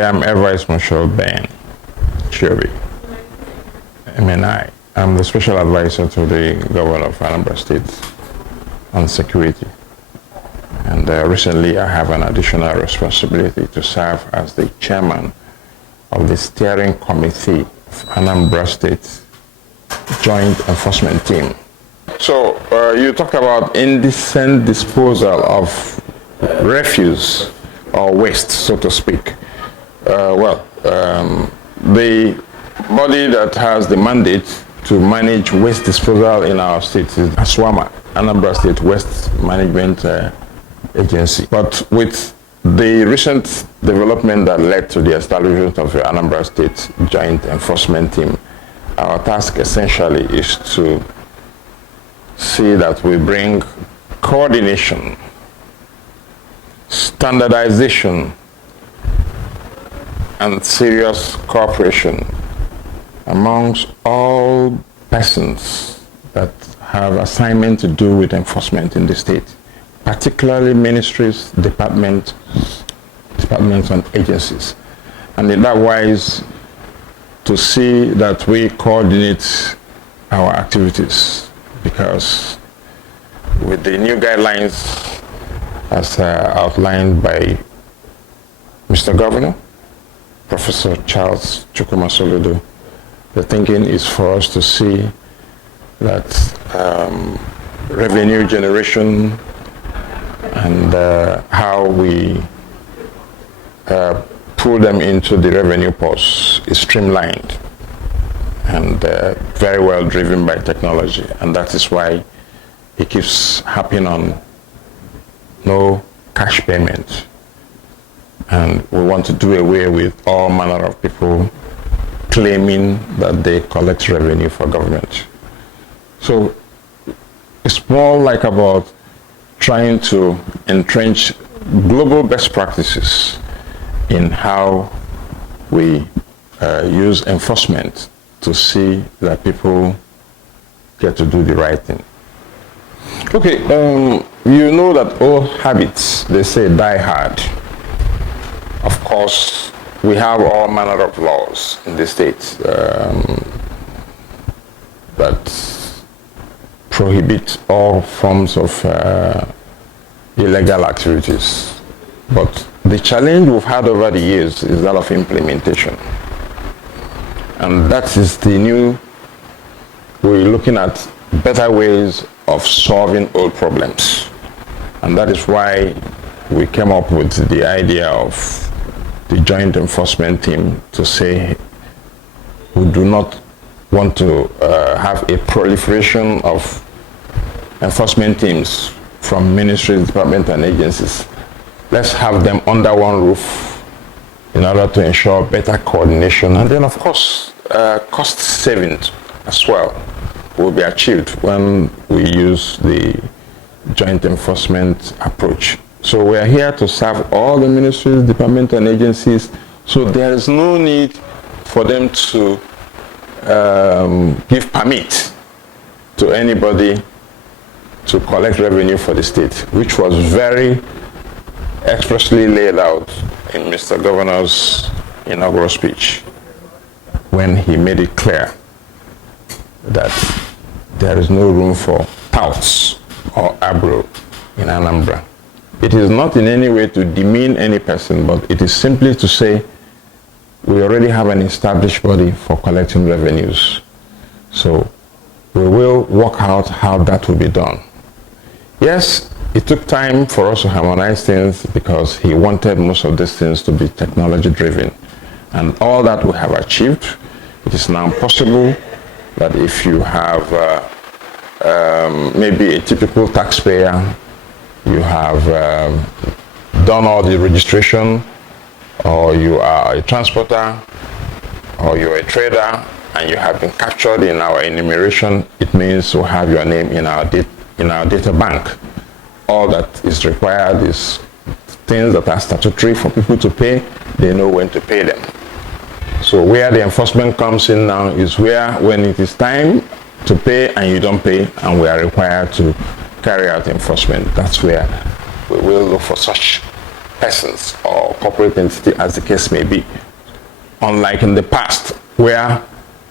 Okay, I'm Air Vice Marshal Ben Chiobi, MNI. I'm the Special Advisor to the Governor of Anambra State on security. And recently I have an additional responsibility to serve as the Chairman of the Steering Committee of Anambra State Joint Enforcement Team. So you talk about indecent disposal of refuse or waste, so to speak. The body that has the mandate to manage waste disposal in our state is ASWAMA, Anambra State Waste Management Agency. But with the recent development that led to the establishment of the Anambra State Joint Enforcement Team, our task essentially is to see that we bring coordination, standardization, and serious cooperation amongst all persons that have assignment to do with enforcement in the state, particularly ministries, departments, and agencies. And in that wise, to see that we coordinate our activities, because with the new guidelines as outlined by Mr. Governor, Professor Charles Chukwumasoludo, the thinking is for us to see that revenue generation and how we pull them into the revenue pots is streamlined and very well driven by technology. And that is why it keeps happening on no cash payment. And we want to do away with all manner of people claiming that they collect revenue for government. So it's more like about trying to entrench global best practices in how we use enforcement to see that people get to do the right thing. Okay, you know that all habits, they say, die hard. Of course, we have all manner of laws in the state that prohibit all forms of illegal activities. But the challenge we've had over the years is that of implementation. And that is the new, we're looking at better ways of solving old problems. And that is why we came up with the idea of the Joint Enforcement Team to say we do not want to have a proliferation of enforcement teams from ministries, departments, and agencies. Let's have them under one roof in order to ensure better coordination. And then, of course, cost savings as well will be achieved when we use the joint enforcement approach. So we are here to serve all the ministries, departments, and agencies, so there is no need for them to give permit to anybody to collect revenue for the state, which was very expressly laid out in Mr. Governor's inaugural speech when he made it clear that there is no room for touts or abro in Anambra. It is not in any way to demean any person, but it is simply to say we already have an established body for collecting revenues. So we will work out how that will be done. Yes, it took time for us to harmonize things because he wanted most of these things to be technology driven. And all that we have achieved, it is now possible that if you have maybe a typical taxpayer, you have done all the registration, or you are a transporter, or you're a trader, and you have been captured in our enumeration, it means we have your name in our data bank. All that is required is things that are statutory for people to pay. They know when to pay them. So where the enforcement comes in now is where, when it is time to pay and you don't pay, and we are required to carry out enforcement, that's where we will look for such persons or corporate entity, as the case may be. Unlike in the past, where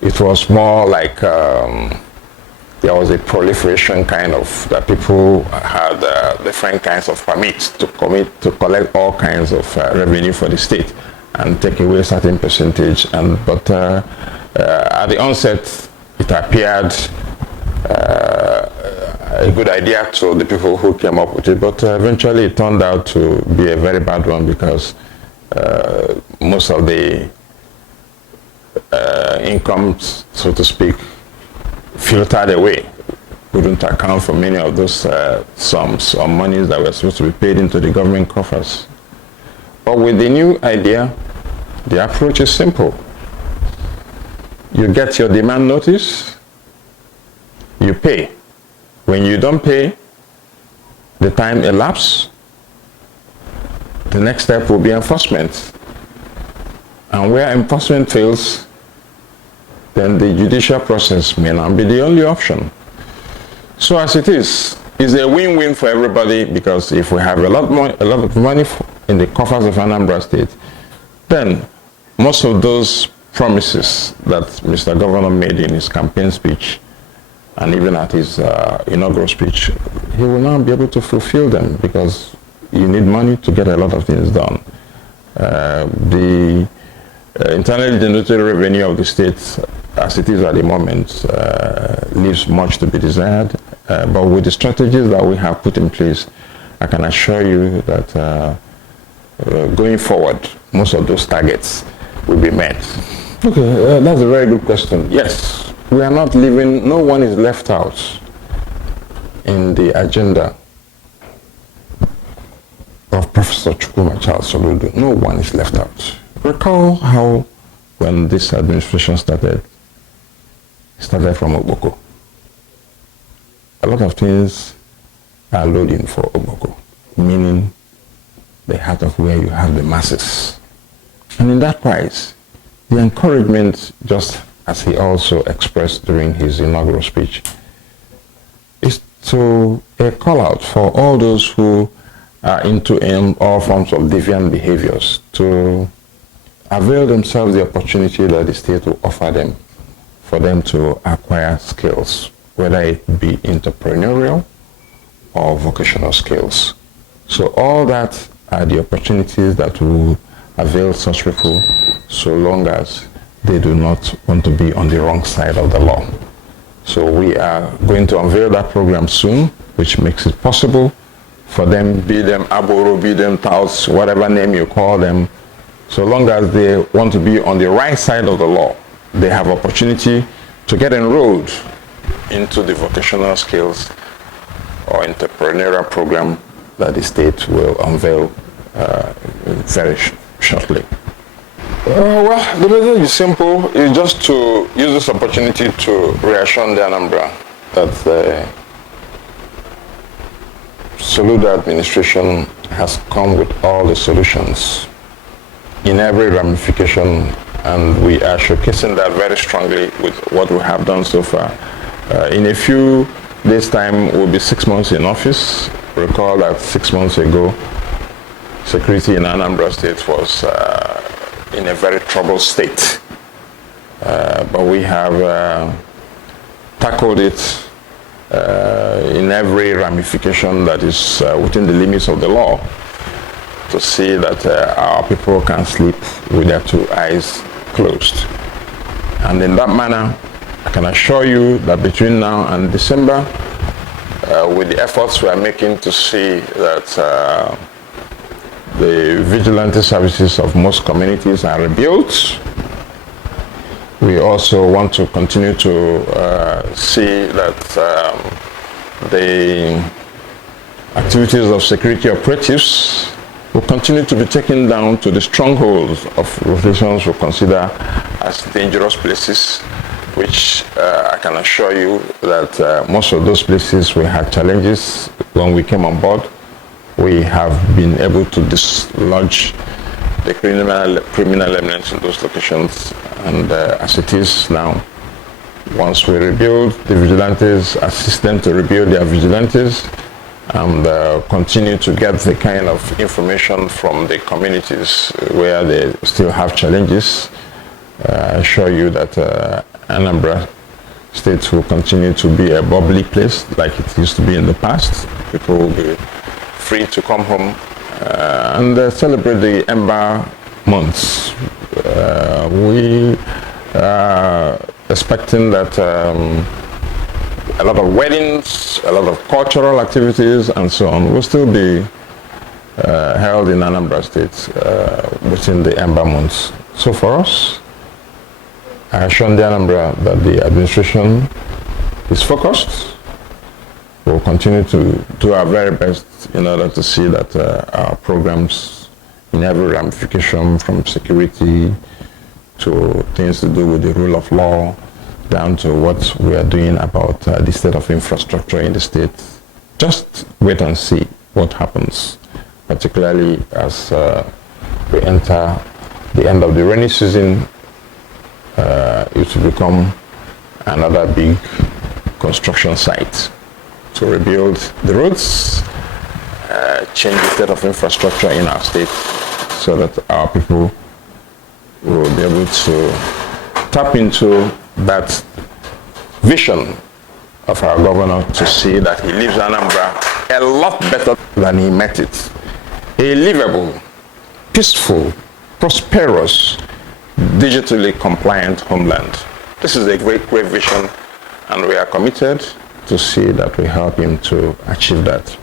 it was more like there was a proliferation kind of that people had different kinds of permits to collect all kinds of revenue for the state and take away a certain percentage. But at the onset, it appeared a good idea to the people who came up with it, but eventually it turned out to be a very bad one because most of the incomes, so to speak, filtered away, wouldn't account for many of those sums or monies that were supposed to be paid into the government coffers. But with the new idea, the approach is simple. You get your demand notice, you pay. When you don't pay, the time elapses, the next step will be enforcement. And where enforcement fails, then the judicial process may not be the only option. So as it is, it's a win-win for everybody, because if we have a lot of money in the coffers of Anambra State, then most of those promises that Mr. Governor made in his campaign speech and even at his inaugural speech, he will now be able to fulfill them, because you need money to get a lot of things done. The internally generated revenue of the state, as it is at the moment, leaves much to be desired. But with the strategies that we have put in place, I can assure you that going forward, most of those targets will be met. Okay, that's a very good question. Yes, we are not leaving, no one is left out in the agenda of Professor Chukwuma Charles Soludo. No one is left out. Recall how, when this administration started, it started from Oboko. A lot of things are loading for Oboko, meaning the heart of where you have the masses. And in that price, the encouragement, just as he also expressed during his inaugural speech, is to a call out for all those who are into all forms of deviant behaviors to avail themselves the opportunity that the state will offer them for them to acquire skills, whether it be entrepreneurial or vocational skills. So all that are the opportunities that will avail such people, so long as they do not want to be on the wrong side of the law. So we are going to unveil that program soon, which makes it possible for them, be them Aboro, be them Taos, whatever name you call them, so long as they want to be on the right side of the law, they have opportunity to get enrolled into the vocational skills or entrepreneurial program that the state will unveil very shortly. Well, the message is simple. It's just to use this opportunity to reassure the Anambra that the Soludo administration has come with all the solutions in every ramification, and we are showcasing that very strongly with what we have done so far. In a few days' time, we'll be 6 months in office. Recall that 6 months ago, security in Anambra State was in a very troubled state. But we have tackled it in every ramification that is within the limits of the law, to see that our people can sleep with their two eyes closed. And in that manner, I can assure you that between now and December, with the efforts we are making to see that the vigilante services of most communities are rebuilt, we also want to continue to see that the activities of security operatives will continue to be taken down to the strongholds of locations we consider as dangerous places, which I can assure you that most of those places we had challenges when we came on board. We have been able to dislodge the criminal elements in those locations, and as it is now, once we rebuild the vigilantes, assist them to rebuild their vigilantes, and continue to get the kind of information from the communities where they still have challenges. I assure you that Anambra State will continue to be a bubbly place like it used to be in the past. People will be free to come home and celebrate the Ember months. We are expecting that a lot of weddings, a lot of cultural activities, and so on will still be held in Anambra State within the Ember months. So for us, I assure the Anambra that the administration is focused. We'll continue to do our very best in order to see that our programs in every ramification, from security to things to do with the rule of law, down to what we are doing about the state of infrastructure in the state. Just wait and see what happens, particularly as we enter the end of the rainy season. It will become another big construction site to rebuild the roads, change the state of infrastructure in our state so that our people will be able to tap into that vision of our governor to see that he leaves Anambra a lot better than he met it. A livable, peaceful, prosperous, digitally compliant homeland. This is a great, great vision, and we are committed to see that we help him to achieve that.